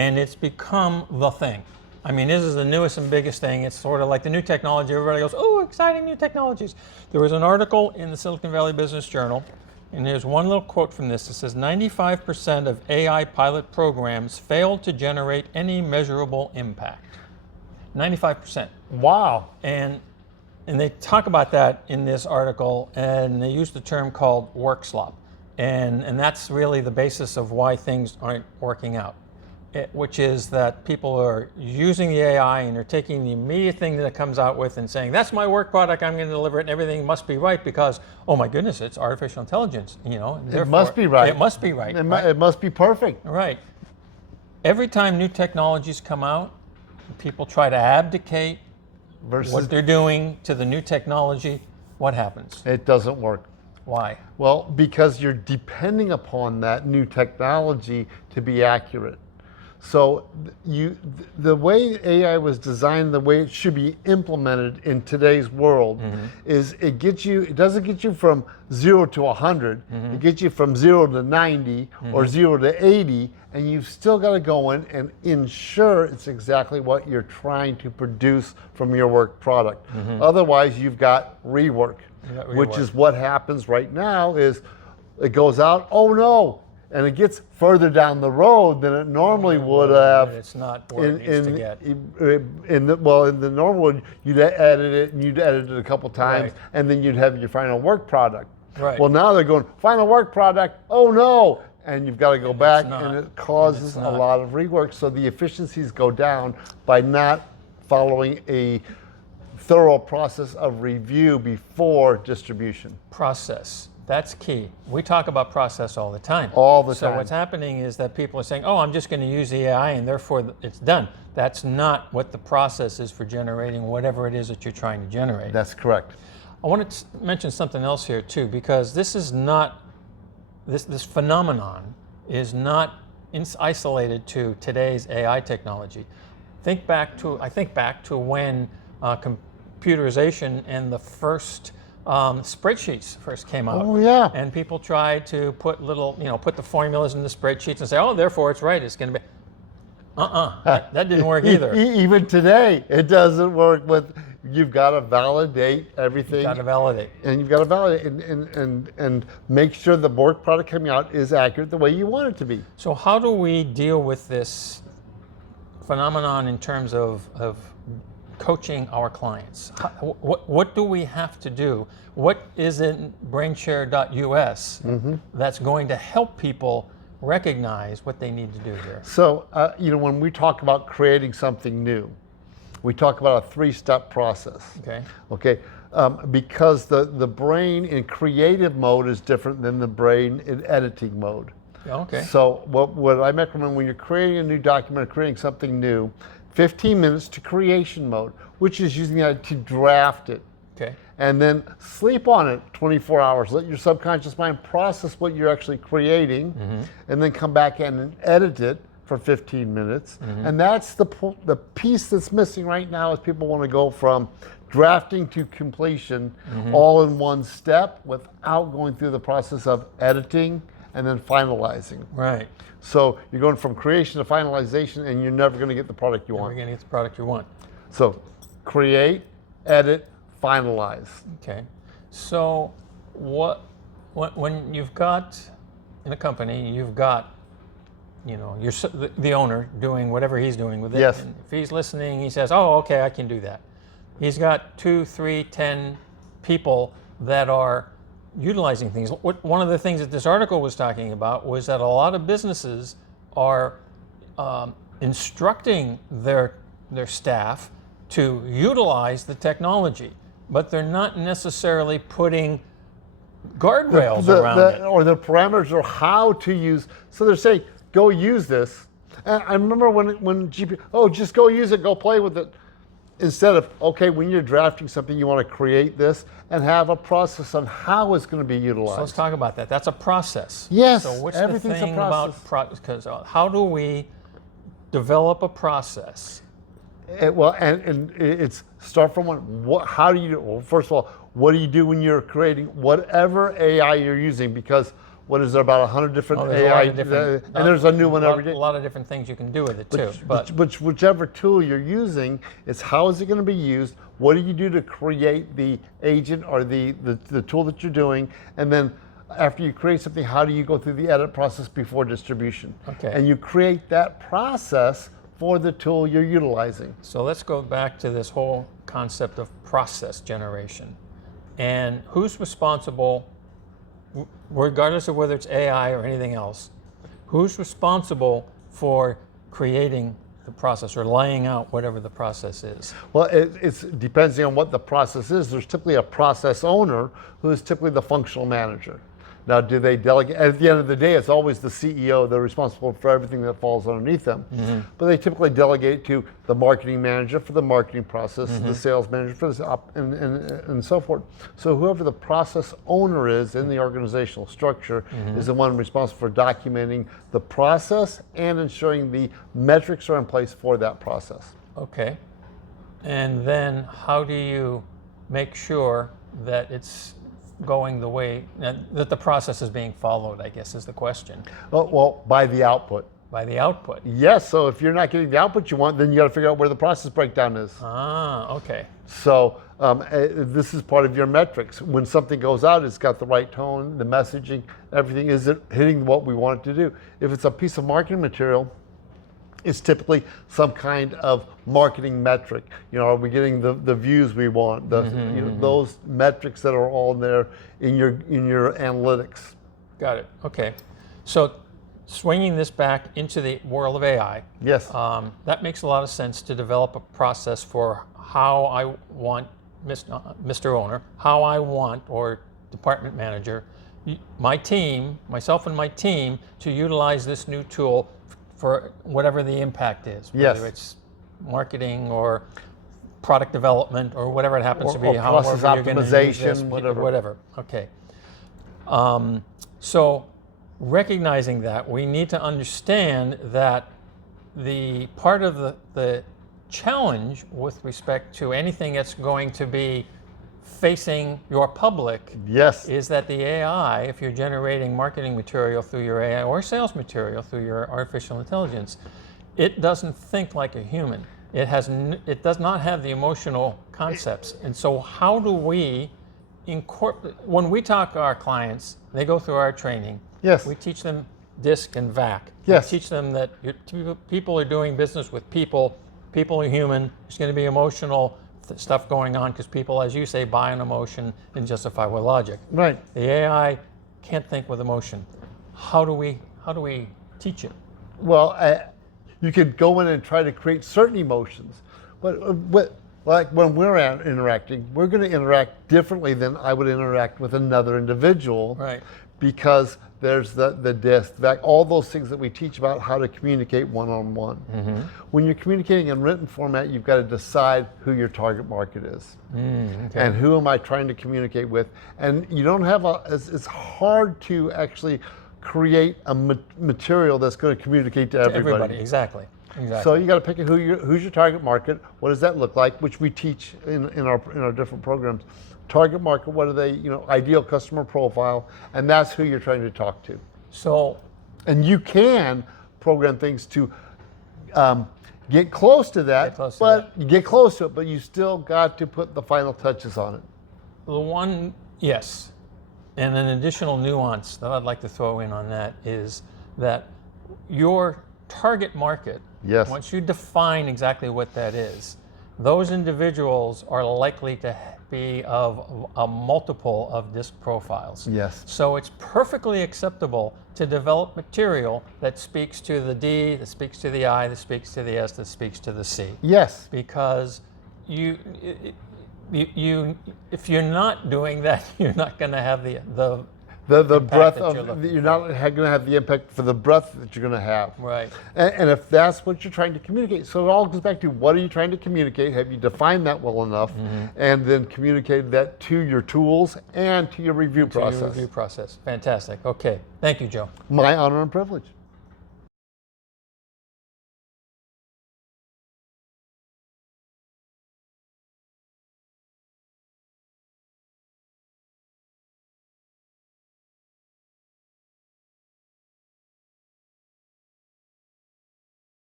and it's become the thing. I mean, this is the newest and biggest thing. It's sort of like the new technology. Everybody goes, oh, exciting new technologies. There was an article in the Silicon Valley Business Journal, and here's one little quote from this. It says, 95% of AI pilot programs fail to generate any measurable impact. 95%. Wow. And they talk about that in this article, and they use the term called Workslop. And that's really the basis of why things aren't working out. Which is that people are using the AI and they're taking the immediate thing that it comes out with and saying, that's my work product, I'm going to deliver it, and everything must be right because, oh my goodness, it's artificial intelligence, you know. It must be right. It must be right. It must be perfect. Right. Every time new technologies come out, people try to abdicate Versus what they're doing to the new technology. What happens? It doesn't work. Why? Well, because you're depending upon that new technology to be accurate. So the way AI was designed, the way it should be implemented in today's world, is it doesn't get you from 0 to 100, it gets you from 0 to 90 or 0 to 80, and you've still got to go in and ensure it's exactly what you're trying to produce from your work product. Otherwise, you've got rework, which is what happens right now. Is it goes out, oh no, and it gets further down the road than it normally would have. It's not where it needs to get. In the normal one, you'd edit it, and you'd edit it a couple times, and then you'd have your final work product. Right. Well, now they're going, final work product, oh no, and you've got to go back, and it causes a lot of rework, so the efficiencies go down by not following a thorough process of review before distribution. Process. That's key. We talk about process all the time. All the time. So what's happening is that people are saying, oh, I'm just going to use the AI and therefore it's done. That's not what the process is for generating whatever it is that you're trying to generate. That's correct. I want to mention something else here too, because this is not, this phenomenon is not isolated to today's AI technology. I think back to when computerization and the first spreadsheets first came out. Oh yeah. And people tried to put put the formulas in the spreadsheets and say, oh, therefore it's right. It's going to be. That didn't work either. Even today, it doesn't work. You've got to validate everything. You've got to validate. And you've got to validate and make sure the work product coming out is accurate the way you want it to be. So how do we deal with this phenomenon in terms of coaching our clients? What do we have to do? What is in brainSHARE.us that's going to help people recognize what they need to do here? So, when we talk about creating something new, we talk about a 3-step process. Okay. Because the brain in creative mode is different than the brain in editing mode. Okay. So what I recommend when you're creating a new document or creating something new, 15 minutes to creation mode, which is using that to draft it. Okay. And then sleep on it 24 hours. Let your subconscious mind process what you're actually creating, and then come back in and edit it for 15 minutes. And that's the piece that's missing right now, is people want to go from drafting to completion all in one step without going through the process of editing and then finalizing. Right. So you're going from creation to finalization, and you're never going to get the product you want. Never going to get the product you want. So create, edit, finalize. Okay. So when you've got, in a company, you've got, the owner doing whatever he's doing with it. Yes. And if he's listening, he says, oh, okay, I can do that. He's got 2, 3, 10 people that are utilizing things. One of the things that this article was talking about was that a lot of businesses are instructing their staff to utilize the technology, but they're not necessarily putting guardrails around it. Or the parameters or how to use. So they're saying, go use this. And I remember when GP, just go use it, go play with it. Instead of, okay, when you're drafting something, you want to create this and have a process on how it's going to be utilized. So let's talk about that. That's a process. Yes, so what's everything's the thing a process. about because how do we develop a process? And it's start from one. How do you do? Well, first of all, what do you do when you're creating whatever AI you're using? Because what is there, about 100 different There's a AI, lot of different, and there's a new one every day. A lot of different things you can do with it too. Whichever tool you're using, it's how is it going to be used, what do you do to create the agent or the tool that you're doing, and then after you create something, how do you go through the edit process before distribution? Okay. And you create that process for the tool you're utilizing. So let's go back to this whole concept of process generation. And who's responsible, regardless of whether it's AI or anything else, who's responsible for creating the process or laying out whatever the process is? Well, it's depending on what the process is. There's typically a process owner who is typically the functional manager. Now, do they delegate? At the end of the day, it's always the CEO. They're responsible for everything that falls underneath them. Mm-hmm. But they typically delegate to the marketing manager for the marketing process, mm-hmm. the sales manager for this, and so forth. So whoever the process owner is in the organizational structure mm-hmm. is the one responsible for documenting the process and ensuring the metrics are in place for that process. Okay. And then how do you make sure that it's going the way that the process is being followed, I guess, is the question. Well, by the output. By the output. Yes, so if you're not getting the output you want, then you got to figure out where the process breakdown is. Ah, okay. So this is part of your metrics. When something goes out, it's got the right tone, the messaging, everything. Is it hitting what we want it to do? If it's a piece of marketing material, it's typically some kind of marketing metric. You know, are we getting the views we want? Mm-hmm, you know, mm-hmm. Those metrics that are all there in your analytics. Got it. Okay. So swinging this back into the world of AI. Yes. That makes a lot of sense to develop a process for how I want, Mr. Owner, how I want, or department manager, my team, myself and my team, to utilize this new tool for whatever the impact is, yes. whether it's marketing or product development or whatever it happens to be, or process optimization, whatever. Okay. So recognizing that, we need to understand that the part of the challenge with respect to anything that's going to be facing your public yes. is that the AI, if you're generating marketing material through your AI or sales material through your artificial intelligence, it doesn't think like a human. It does not have the emotional concepts. And so how do we incorporate, when we talk to our clients, they go through our training, yes. we teach them DISC and VAC. Yes. We teach them that people are doing business with people are human, there's going to be emotional stuff going on because people, as you say, buy an emotion and justify with logic. Right. The AI can't think with emotion. How do we teach it? Well, you could go in and try to create certain emotions, but like when we're interacting, we're going to interact differently than I would interact with another individual. Right. Because there's the DISC, all those things that we teach about how to communicate one-on-one. Mm-hmm. When you're communicating in written format, you've got to decide who your target market is. Okay. And who am I trying to communicate with? And you don't have it's hard to actually create a material that's going to communicate to everybody. Exactly. So you got to pick who's your target market, what does that look like, which we teach in our different programs. Target market, what are they, ideal customer profile, and that's who you're trying to talk to. So, and you can program things to get close to that, you get close to it, but you still got to put the final touches on it. Yes, and an additional nuance that I'd like to throw in on that is that your target market, yes. once you define exactly what that is, those individuals are likely to be of a multiple of DISC profiles. Yes. So it's perfectly acceptable to develop material that speaks to the D, that speaks to the I, that speaks to the S, that speaks to the C. Yes. Because you if you're not doing that, you're not going to have the breadth of, you're not going to have the impact for the breadth that you're going to have. Right. And if that's what you're trying to communicate, so it all goes back to what are you trying to communicate? Have you defined that well enough? Mm-hmm. And then communicated that to your tools and to your review process. Fantastic. Okay. Thank you, Joe. My honor and privilege.